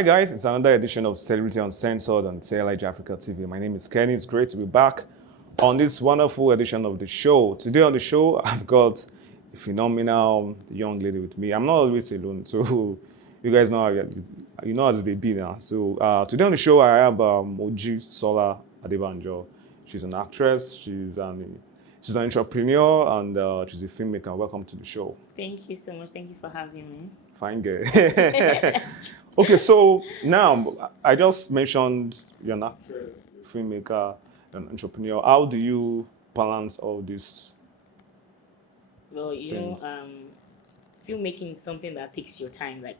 Hi guys, it's another edition of Celebrity Uncensored on Celebrity Africa TV. My name is Kenny. It's great to be back on this wonderful edition of the show. Today on the show, I've got a phenomenal young lady with me. I'm not always alone, so you guys know you know as they be now. So today on the show, I have Mojisola Adebanjo. She's an actress. She's an entrepreneur and she's a filmmaker. Welcome to the show. Thank you so much. Thank you for having me. Fine girl. Okay, so now I just mentioned you're an actress, filmmaker, an entrepreneur. How do you balance all this? Well, Things. filmmaking is something that takes your time, like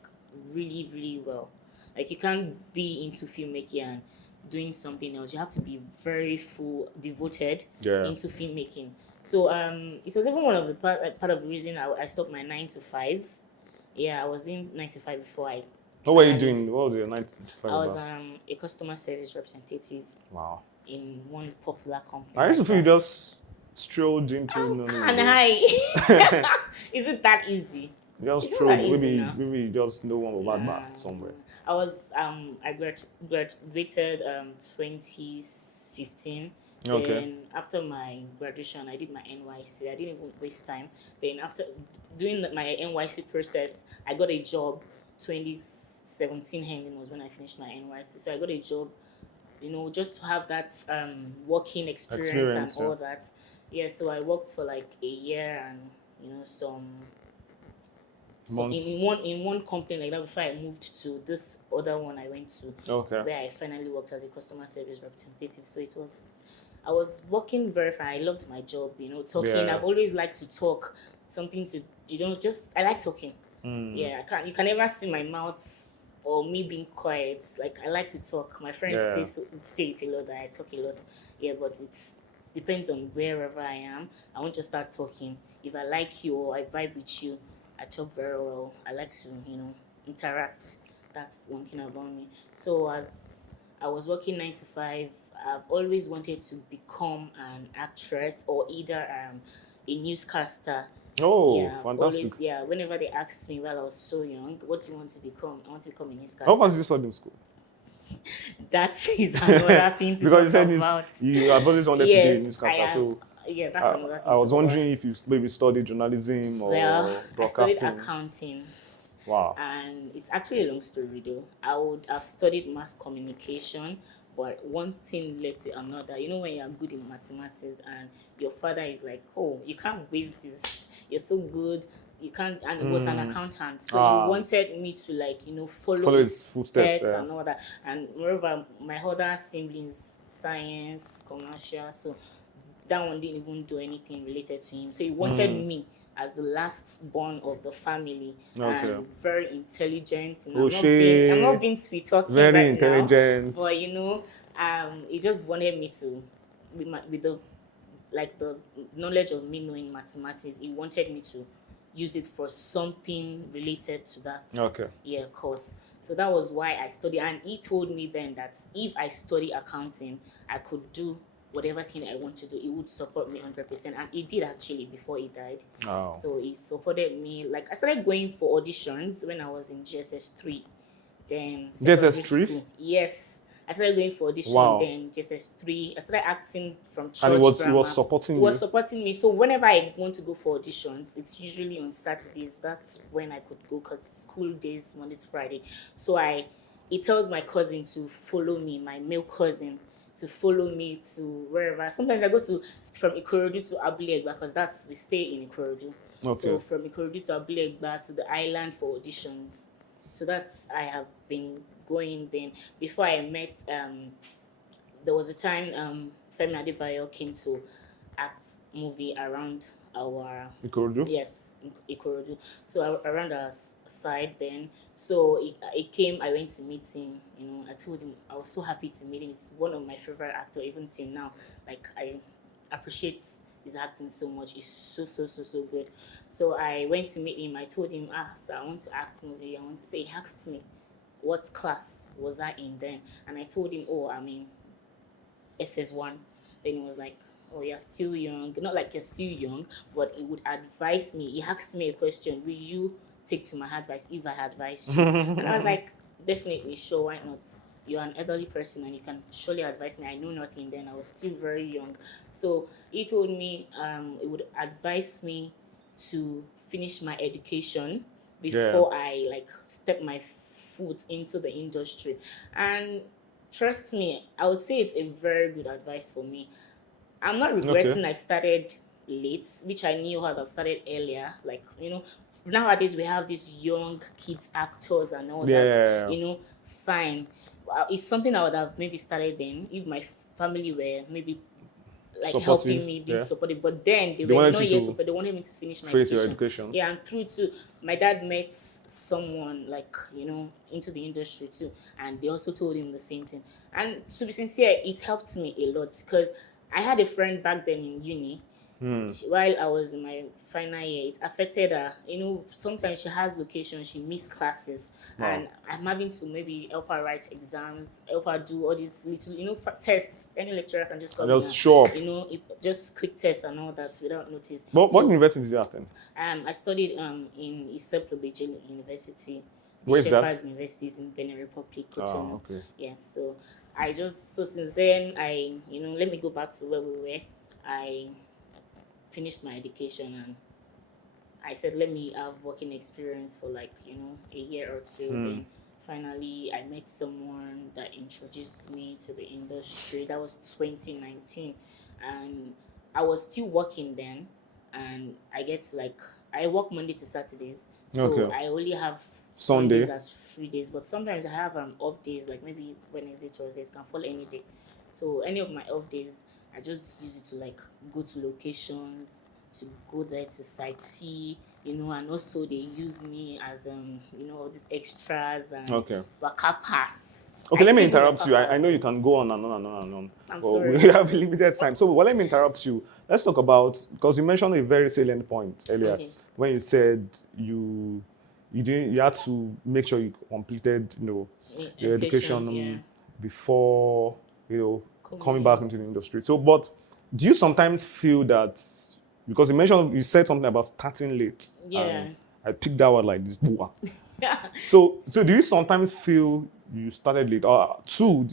really, really well. Like you can't be into filmmaking and doing something else. You have to be very full, devoted Yeah. into filmmaking. So it was even one of the part of the reason I stopped my 9 to 5. Yeah, I was in 9 to 5 before I. What were you finally- doing? What was your 9 to 5 I was about? a customer service representative Wow. in one popular company. I used to like feel you that. just strolled into Can Nollywood. I? Is it that easy? Just It's not strolled. that easy now. Maybe you just know one about Nah. that somewhere. I was I graduated 2015. Okay. Then after my graduation, I did my NYC. I didn't even waste time. Then after doing my NYC process, I got a job. 2017 ending was when I finished my NYC. So I got a job, just to have that working experience and all that. Yeah, so I worked for like a year and some. So Months. in one company like that before I moved to this other one I went to, Okay. where I finally worked as a customer service representative. So I was working very fine. I loved my job, talking. Yeah. I've always liked to talk. Something to I like talking. Mm. Yeah, you can never see my mouth or me being quiet. Like I like to talk. My friends Yeah. say it a lot that I talk a lot. Yeah, but it's depends on wherever I am. I want to start talking. If I like you or I vibe with you, I talk very well. I like to, interact. That's one thing about me. So as I was working 9 to 5, I've always wanted to become an actress or either a newscaster. Oh, Yeah, fantastic. always, yeah. Whenever they asked me while I was so young, what do you want to become? I want to become a newscaster. How far did you study in school? That is another thing to Because talk you said about. you have always wanted to be a Yes, I newscaster. am. So Yeah, that's another thing. I was to talk wondering if you maybe studied journalism or about. Well, I studied broadcasting. accounting. Wow. And it's actually a long story though. I would have studied mass communication, but one thing led to another. When you're good in mathematics and your father is like, oh, you can't waste this. You're so good. You can't. And he was an accountant, so he wanted me to follow his his footsteps, steps yeah. and all that. And moreover, my other siblings, science, commercial, so that one didn't even do anything related to him. So he wanted me as the last born of the family Okay. and very intelligent. Oh, I'm not being sweet talking Very right intelligent. now, but he just wanted me to with the knowledge of me knowing mathematics. He wanted me to use it for something related to that Okay. course. So that was why I studied, and he told me then that if I study accounting, I could do whatever thing I want to do. He would support me 100%, and he did actually before he died. Wow. So he supported me. Like I started going for auditions when I was in GSS 3. Then secondary GSS 3? school. Yes, I started going for audition. Wow. Then GSS 3. I started acting from church And he drama. was supporting He was you. supporting me. So whenever I want to go for auditions, it's usually on Saturdays. That's when I could go because school days, Monday to Friday. So he tells my cousin to follow me, my male cousin, to follow me to wherever. Sometimes I go from Ikorodu to Abulegba because we stay in Ikorodu. Okay. So from Ikorodu to Abulegba to the island for auditions. So I have been going then. Before I met, there was a time Femi Adebayo came to act movie around our Ikorodu? Yes, in Ikorodu. So around our side then. So he came, I went to meet him. I told him I was so happy to meet him. It's one of my favorite actors even till now. Like I appreciate his acting so much. It's so good. So I went to meet him. I told him, sir, I want to act movie. So he asked me, what class was I in then? And I told him, I'm in SS1. Then he was like, oh, you're still young. Not like you're still young, but he would advise me. He asked me a question, will you take to my advice if I advise you? And I was like, definitely, sure, why not? You're an elderly person and you can surely advise me. I know nothing then. I was still very young. So he told me he would advise me to finish my education Yeah. before I like step my foot into the industry. And trust me, I would say it's a very good advice for me. I'm not Okay. regretting I started late, which I knew had have started earlier. Like, nowadays we have these young kids actors and all that, Yeah. fine. It's something I would have maybe started then if my family were maybe like helping Supportive. me, being Yeah. supportive. But then they They were wanted you not yet to supported. They wanted me to finish my face your education. education. Yeah, and through to my dad met someone like into the industry too, and they also told him the same thing. And to be sincere, it helped me a lot because I had a friend back then in uni while I was in my final year, it affected her. Sometimes she has location, she missed classes, Wow. and I'm having to maybe help her write exams, help her do all these little, tests. Any lecturer can just I come in just show up. just quick tests and all that without notice. But what So, university did you attend? I studied in Celebrity University. The Where's that? Shepherd's University is in Benin Republic, Oh, Cotonou. okay. Yes, so since then let me go back to where we were. I finished my education and I said, let me have working experience for like, a year or two. Then finally, I met someone that introduced me to the industry. That was 2019. And I was still working then. And I get to like, I work Monday to Saturdays. So Okay. I only have Sunday. Sundays as free days. But sometimes I have off days, like maybe Wednesday, Thursdays, can fall any day. So any of my off days, I just use it to like go to locations, to go there to sightsee, and also they use me as all these extras and Okay. waka pass. Okay, I let me still do interrupt waka you. I pass. know you can go on and on and on and on. I'm But we sorry. have limited time. So let me interrupt you. Let's talk about, because you mentioned a very salient point earlier Okay. when you said you had to make sure you completed your Education, education yeah. before coming back Coming. into the industry. So but do you sometimes feel that, because you said something about starting late, Yeah. and I picked that word like this. Yeah. So do you sometimes feel you started late? Or two,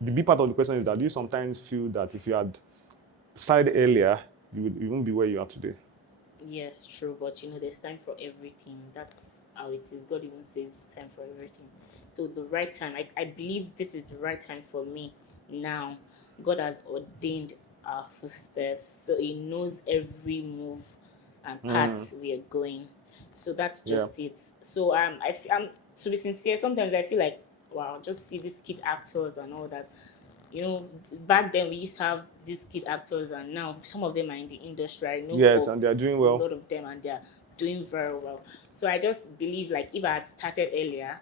the big part of the question is that do you sometimes feel that if you had started earlier, you wouldn't be where you are today? Yes, true, but there's time for everything. That's how it is. God even says time for everything. So the right time, I believe this is the right time for me now. God has ordained our footsteps, so He knows every move and path we are going. So that's Yeah. just it. So I'm to be sincere. Sometimes I feel like wow, just see these kid actors and all that. Back then we used to have these kid actors, and now some of them are in the industry. I know Yes, of and they are doing a well. lot of them, and they are doing very well. So I just believe like if I had started earlier,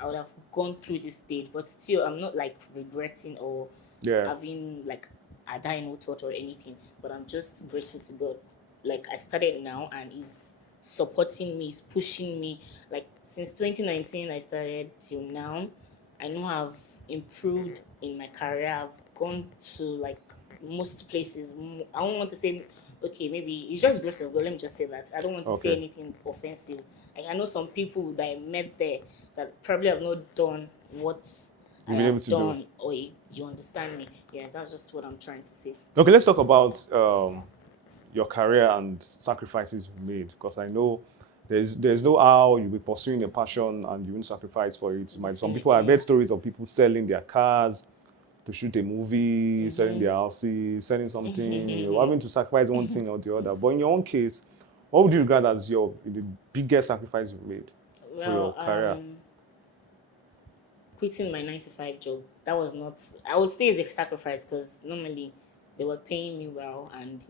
I would have gone through this stage. But still, I'm not like regretting or Yeah. having like a dying thought or anything. But I'm just grateful to God. Like I started now, and He's supporting me, He's pushing me. Like since 2019, I started till now. I know I've improved in my career. I've gone to like most places. I don't want to say, okay, maybe it's just grace of God. Let me just say that. I don't want to say Okay. anything offensive. I know some people that I met there that probably have not done what I You've been able have to do. done, or you understand me. Yeah, that's just what I'm trying to say. Okay, let's talk about your career and sacrifices you made, because I know there's no how you'll be pursuing a passion and you won't sacrifice for it. Some people, I've heard stories of people selling their cars to shoot a movie, selling their houses, selling something, having to sacrifice one thing or the other. But in your own case, what would you regard as the biggest sacrifice you've made for your Well, career? quitting my 9 to 5 job, that was not, I would say, it's a sacrifice because normally they were paying me well, and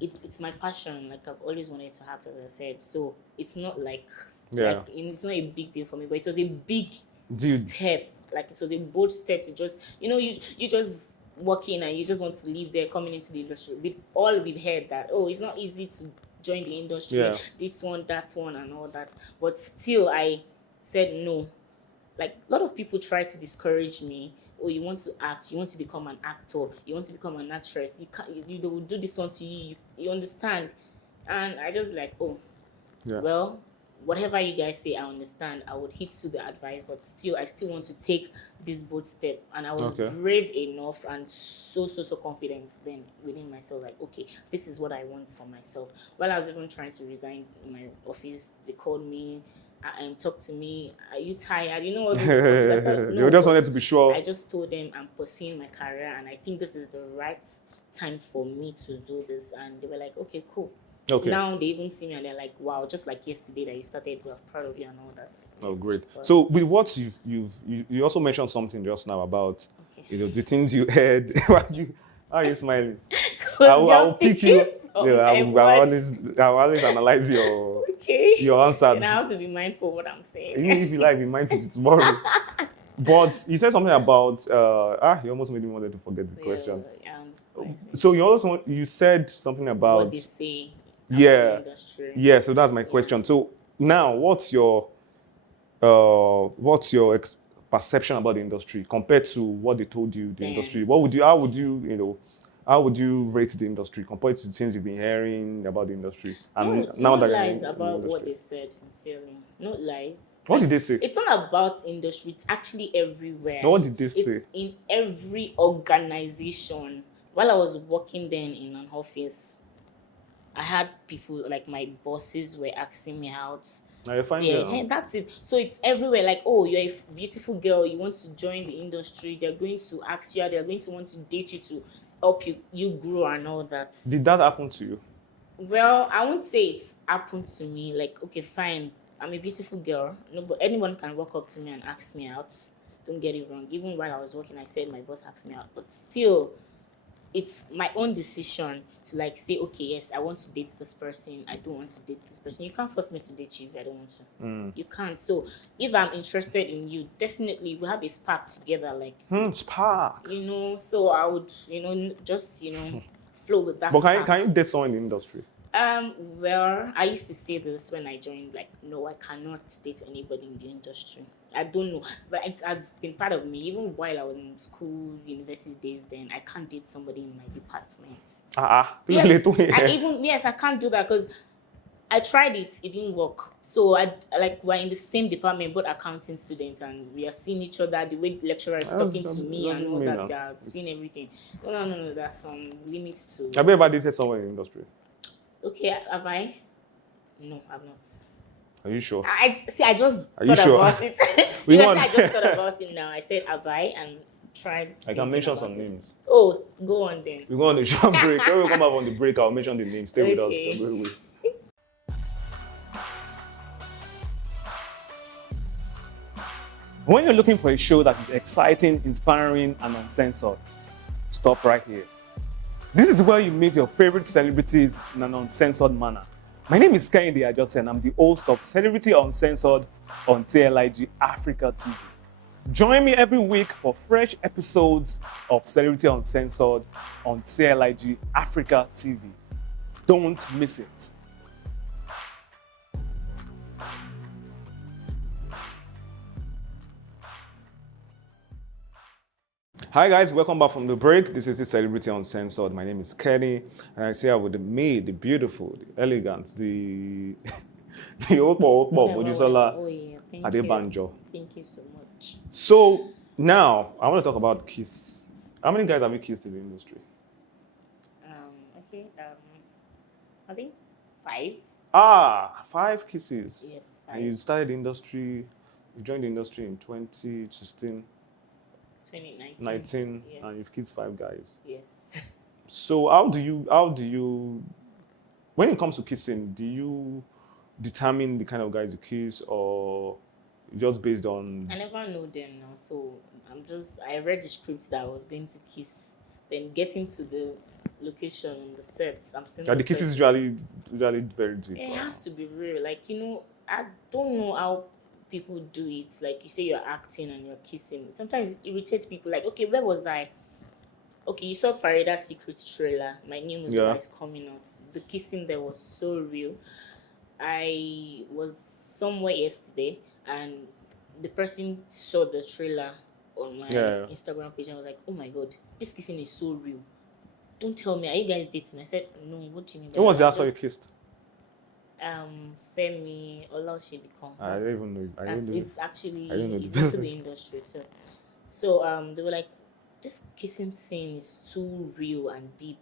it's my passion. Like I've always wanted to have, as I said. So it's not like Yeah. it's not a big deal for me, but it was a big Dude. step. Like it was a bold step to just you just walk in and you just want to live there, coming into the industry. With all we've heard that it's not easy to join the industry, Yeah. this one, that one, and all that. But still, I said no. Like a lot of people try to discourage me. Oh, you want to act, you want to become an actor, you want to become an actress, you can't, they will do this one to you, you understand. And I just be like, oh, Yeah. well, whatever you guys say, I understand. I would heed to the advice, but still, I still want to take this bold step. And I was Okay. brave enough and so confident then within myself. Like, okay, this is what I want for myself. While I was even trying to resign in my office, they called me and talked to me. Are you tired? You know all this stuff. I thought, You no, just but wanted to be sure. I just told them I'm pursuing my career, and I think this is the right time for me to do this. And they were like, okay, cool. Okay. Now they even see me and they're like, wow, just like yesterday that you started, we're proud of you and all that. Oh, great. But- So with what you also mentioned something just now about Okay. the things you heard. Why are you smiling? Because I'll pick you. Oh, Yeah, my I'll always analyze your okay. answers. And I have to be mindful of what I'm saying. Even if you like, be mindful to tomorrow. But you said something about you almost made me wanted to forget the question. Yeah, I understand. So you said something about What they say. yeah, About the industry. yeah. So that's my question. So now, what's your perception about the industry compared to what they told you the Damn. industry? How would you rate the industry compared to things you've been hearing about the industry? And No that you're lies in the about what industry? they said, sincerely. No lies. What did they say? It's not about industry, it's actually everywhere. No, what did they say? It's in every organization. While I was working then in an office, I had people like my bosses were asking me out. Now you're fine. Yeah, hey, that's it. So it's everywhere. Like, oh, you're a beautiful girl. You want to join the industry. They're going to ask you. They're going to want to date you to help you grow and all that. Did that happen to you? Well, I won't say it's happened to me. Like, okay, fine. I'm a beautiful girl. No, but anyone can walk up to me and ask me out. Don't get it wrong. Even while I was working, I said my boss asked me out. But still, it's my own decision to like say, okay, yes, I want to date this person. I don't want to date this person. You can't force me to date you if I don't want to. You can't. So if I'm interested in you, definitely we have a spark together. Like, Spark. so I would, just flow with that. But spark. can you date someone in the industry? Well, I used to say this when I joined, like, no, I cannot date anybody in the industry. I don't know, but it has been part of me. Even while I was in school, university days, then I can't date somebody in my department. Yes, I can't do that because I tried it. It didn't work. So we're in the same department, both accounting students, and we are seeing each other. The way the lecturer is talking to me and all that, yeah, seeing everything. No. There's some limit to. Have you ever dated someone in the industry? Okay, have I? No, I've not. Are you sure? I just Are you thought sure? about it. We Because want- I just thought about it now. I said, have I? And tried. I can thinking mention about some it. names. Oh, go on then. We go on the short break. When we come up on the break, I'll mention the names. Stay with us. Okay. Don't go away. When you're looking for a show that is exciting, inspiring, and uncensored, stop right here. This is where you meet your favorite celebrities in an uncensored manner. My name is Kennedy Ajose, and I'm the host of Celebrity Uncensored on TLIG Africa TV. Join me every week for fresh episodes of Celebrity Uncensored on TLIG Africa TV. Don't miss it. Hi guys, welcome back from the break. This is the Celebrity Uncensored. My name is Kenny, and I see with the beautiful, the elegant, the Mojisola Adebanjo. Thank you so much. So now I want to talk about kiss. How many guys have you kissed in the industry? Okay. I think 5. 5 kisses. Yes, 5. And you started the industry. You joined the industry in 2016. 2019. Yes. And you've kissed 5 guys. Yes. So how do you when it comes to kissing, do you determine the kind of guys you kiss, or just based on I never know them now, so I read the script that I was going to kiss, then getting to the location and the set, I'm seeing the kisses usually very deep? It has to be real. Like, I don't know how people do it. Like, you say you're acting and you're kissing. Sometimes it irritates people. Like, okay, where was I? Okay, you saw Farida's Secret trailer. My name was is coming out. The kissing there was so real. I was somewhere yesterday and the person saw the trailer on my Instagram page and was like, oh my god, this kissing is so real. Don't tell me, are you guys dating? I said, no, what do you mean? When was the last time you kissed? Femi Olaushibikon. I don't even know. I That's don't know. it's actually I don't know the he's into person. the industry too. So they were like, this kissing scene is too real and deep.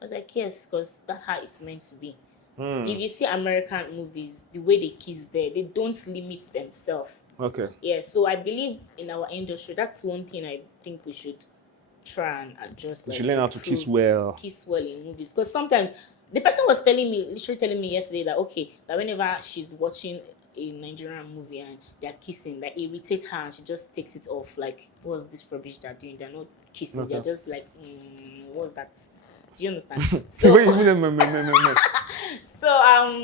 I was like, yes, because that's how it's meant to be. If you see American movies, the way they kiss there, they don't limit themselves. Okay. Yeah, so I believe in our industry, that's one thing I think we should try and adjust, You like should learn how to kiss improve, well. kiss well in movies. Because sometimes the person was literally telling me yesterday that okay, that whenever she's watching a Nigerian movie and they're kissing, that irritates her and she just takes it off. Like, what's this rubbish they're doing? They're not kissing. Okay. They're just like, what's that? Do you understand? The way you So, mean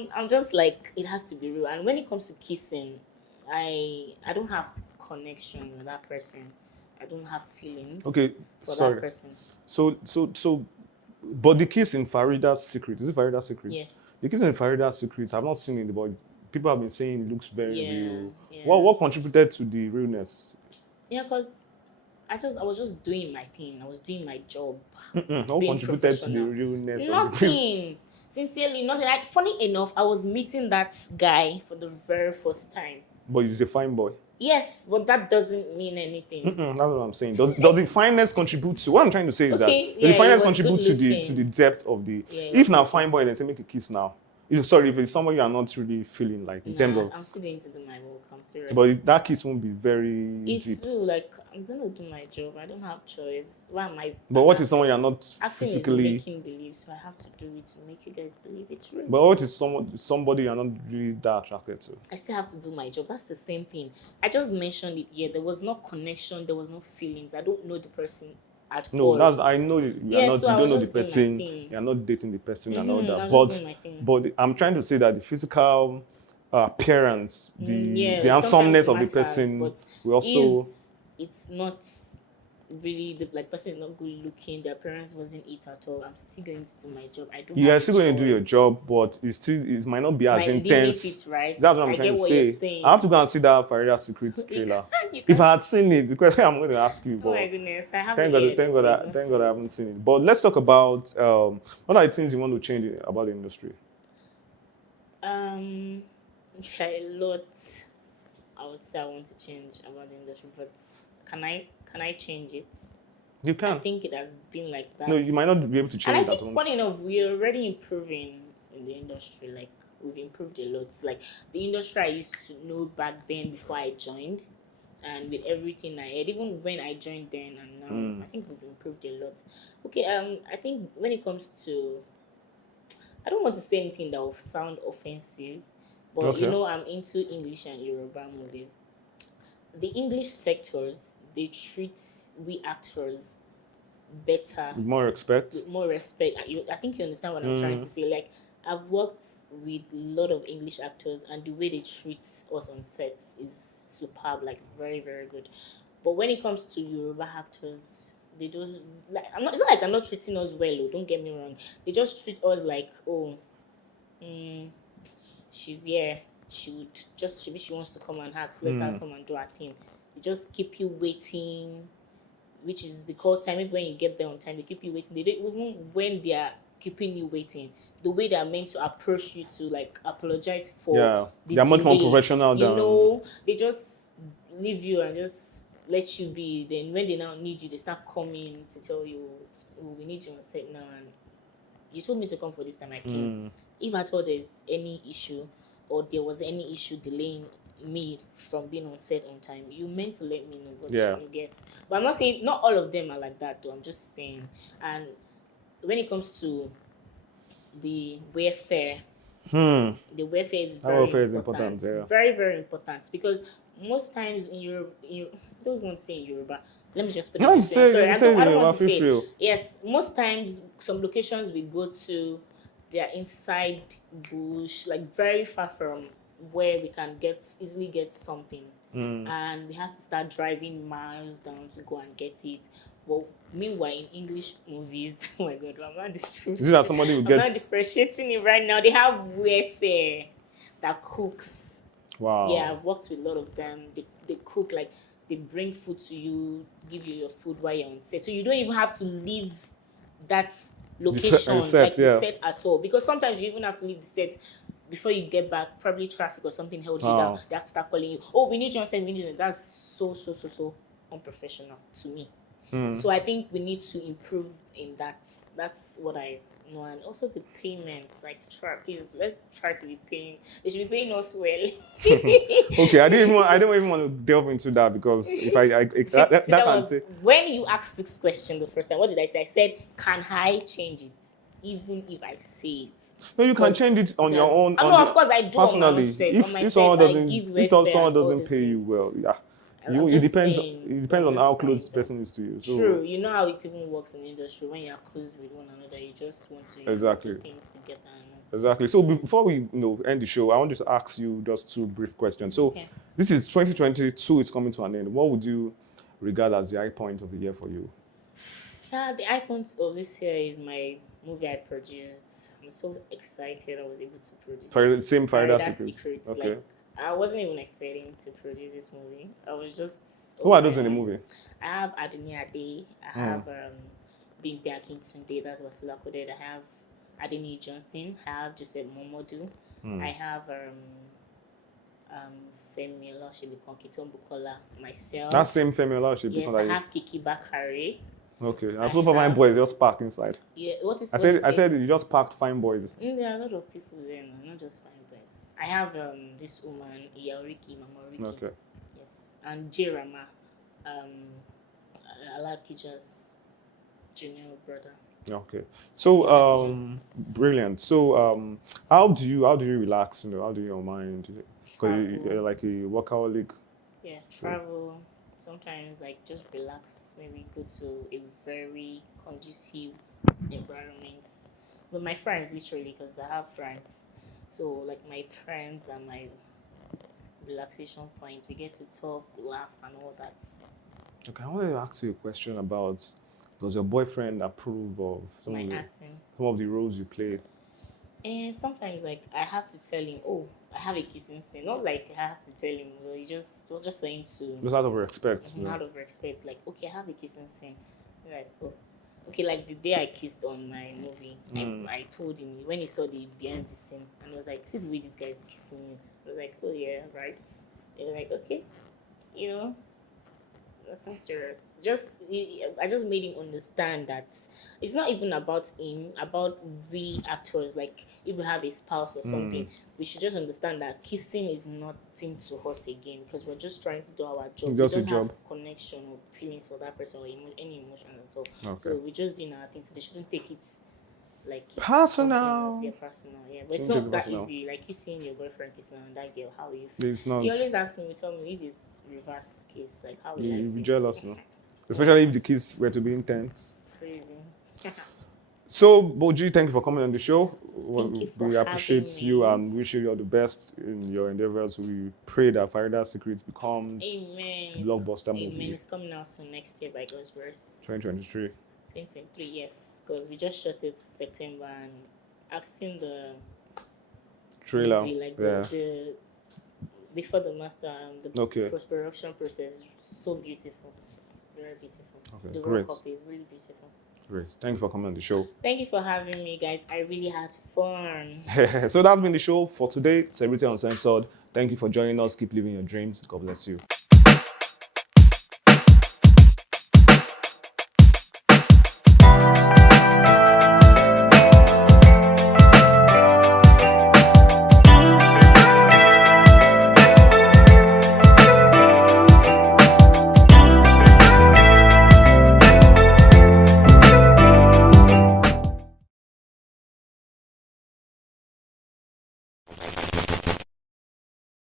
it, I'm just like, it has to be real. And when it comes to kissing, I don't have connection with that person. I don't have feelings Okay, for sorry. that person. So, but the kiss in Farida's Secret, is it Farida's Secret? Yes. The kiss in Farida's Secret, I've not seen it, but people have been saying it looks very Yeah. real. Yeah. What contributed to the realness? Yeah, because I was just doing my thing. I was doing my job. What Being contributed to the professional. realness of the kiss? Nothing. Sincerely, nothing. Like, funny enough, I was meeting that guy for the very first time. But he's a fine boy. Yes, but that doesn't mean anything. That's what I'm saying. Does the fineness contribute to what I'm trying to say is Okay, that yeah, the he fineness was contribute good to the depth of the Yeah, he if was now good fine boy then say make a kiss now. If it's someone you are not really feeling like in terms of I'm still going to do my work. I'm serious. but that kiss won't be very It's deep. real. Like, I'm gonna do my job. I don't have choice. Why am I? But what if someone you're not Acting is physically making believe, so I have to do it to make you guys believe it's real. but what if somebody you're not really that attracted to? I still have to do my job. That's the same thing. I just mentioned it here. There was no connection. There was no feelings. I don't know the person at all. No, I know you Yeah, are not so I you don't was know the just doing my person, thing. you're not dating the person and all I that. was just doing my thing. But I'm trying to say that the physical appearance, Yeah, the handsomeness sometimes of the matters, person but will also if it's not really the person is not good looking, the appearance wasn't it at all, I'm still going to do my job. I don't you have are a still going to do your choice. job, but it might not be as Might limit intense. it, right? That's what I'm I trying get to what say. you're saying. I have to go and see that Farida Secret trailer. You If can't- I had seen it, the question I'm going to ask you, oh my but goodness, I have thank God I haven't seen it. But let's talk about what are the things you want to change about the industry? A lot. I would say I want to change about the industry, but can I change it? You I can. think it has been like that. No, you might not be able to And change I it at think, once. funny enough, we're already improving in the industry. Like, we've improved a lot. Like, the industry I used to know back then before I joined, and with everything I had, even when I joined then and now, I think we've improved a lot. Okay, I think when it comes to, I don't want to say anything that will sound offensive, but Okay. I'm into English and Yoruba movies. The English sectors, they treat we actors better, With more respect. with more respect. I think you understand what I'm trying to say. Like, I've worked with a lot of English actors, and the way they treat us on sets is superb, like very, very good. But when it comes to Yoruba actors, they just like it's not like they're not treating us well. Oh, don't get me wrong. They just treat us like, oh, she's here. Maybe she wants to come and act. Let her come and do her thing. They just keep you waiting, which is the call time. Maybe when you get there on time, they keep you waiting. They don't even when they are keeping you waiting. The way they are meant to approach you to like apologize for the they're much more delay, professional than they just leave you and just let you be. Then when they now need you, they start coming to tell you, oh, we need you on set now. And you told me to come for this time, I came. If at all there's any issue or there was any issue delaying me from being on set on time, you meant to let me know what you get. But I'm not saying not all of them are like that though. I'm just saying. And when it comes to the welfare, the welfare is very important. Yeah. Very, very important, because most times in Europe, I don't want to say in Yoruba. Let me just put it this way. Sorry, I don't want to say. Yes, most times some locations we go to, they are inside bush, like very far from where we can easily get something, and we have to start driving miles down to go and get it. Well, meanwhile, in English movies, oh my God, I'm not Is it that somebody who I'm gets? not differentiating it right now. They have welfare that cooks. Wow. Yeah, I've worked with a lot of them. They cook, like they bring food to you, give you your food while you're on set. So you don't even have to leave that location, set, the set at all. Because sometimes you even have to leave the set before you get back, probably traffic or something held you Oh. down. They have to start calling you. Oh, we need you on set. We need you. That's so unprofessional to me. So I think we need to improve in that. That's what I know, and also the payments. Like, please, let's try to be paying. They should be paying us well. Okay, I don't even want to delve into that because if I that That can was say when you asked this question the first time. What did I say? I said, "Can I change it, even if I say it?" no, you can change it on your own. Oh, on no, the- of course I do on my own personally. set. If On my if set, someone I doesn't give if welfare someone and all doesn't those pay you things. well, yeah, I'm it just depends. saying, It so depends I'm on how just close saying the person is to you. So True, you know how it even works in the industry. When you're close with one another, you just want to Exactly. do things together. Exactly. So before we end the show, I want to ask you just two brief questions. So Okay. this is 2022. It's coming to an end. What would you regard as the high point of the year for you? Yeah, the icon of this year is my movie I produced. I'm so excited I was able to produce it. Same Farida Paradise Secrets. Secrets. Okay. Like, I wasn't even expecting to produce this movie. I was just. Who are those in the movie? I have Adini Ade. I have Bimpe Akintunde. That's Mojisola Adebanjo. I have Adeni Johnson. I have Joseph Momodu. I have Femi Olashibikon, Kiton Bukola. Myself. That same Femi Olashibikon. Yes, I have Kiki Bakare. Okay. I saw fine boys just parked inside. Yeah, what is? I said you just parked fine boys. There are a lot of people there, no, not just fine boys. I have this woman, Iyaoriki, Mamoriki. Okay. Yes, and Jerama, Alakija's junior brother. Okay. So brilliant. So how do you relax? How do you unwind? Because you're like a workaholic. Yes, travel. Sometimes like just relax. Maybe go to a very conducive environment with my friends, literally, because I have friends. So like my friends are my relaxation point. We get to talk, laugh, and all that. Okay, I wanted to ask you a question about: does your boyfriend approve of My acting. some of the roles you play? And sometimes, like, I have to tell him, oh, I have a kissing scene. Not like I have to tell him, but it's just for him to. Just out of respect. Out of respect, like, okay, I have a kissing scene. Like, oh, okay, like the day I kissed on my movie, I told him when he saw the behind the scene, and he was like, see the way this guy is kissing you. I was like, oh yeah, right. They were like, okay, you know. That's not serious. I just made him understand that it's not even about him, about we actors. Like, if we have a spouse or something, we should just understand that kissing is nothing to us again, because we're just trying to do our job. Just we a don't job. have connection or feelings for that person or any emotion at all. Okay. So we're just doing our thing. So they shouldn't take it like personal. Yeah, personal. Yeah, but it's not that easy. Like you seeing your boyfriend kissing on that girl, how you feel? It's not. He always asks me, tell me if it's reverse case, like how will I You'll be feel? jealous, no? Especially if the kiss were to be intense. Crazy. So, Boji, thank you for coming on the show. Thank you for we appreciate having you me. and wish you all the best in your endeavors. We pray that Farida Secrets becomes Amen. blockbuster Amen. movie. It's coming out soon next year by God's grace. 2023. 2023, yes. Because we just shot it September and I've seen the Trailer. movie, like yeah. the before the master, the post-production process is so beautiful. Very beautiful. Okay, the great. raw copy, really beautiful. Great. Thank you for coming on the show. Thank you for having me, guys. I really had fun. So that's been the show for today. Celebrity Uncensored. Thank you for joining us. Keep living your dreams. God bless you.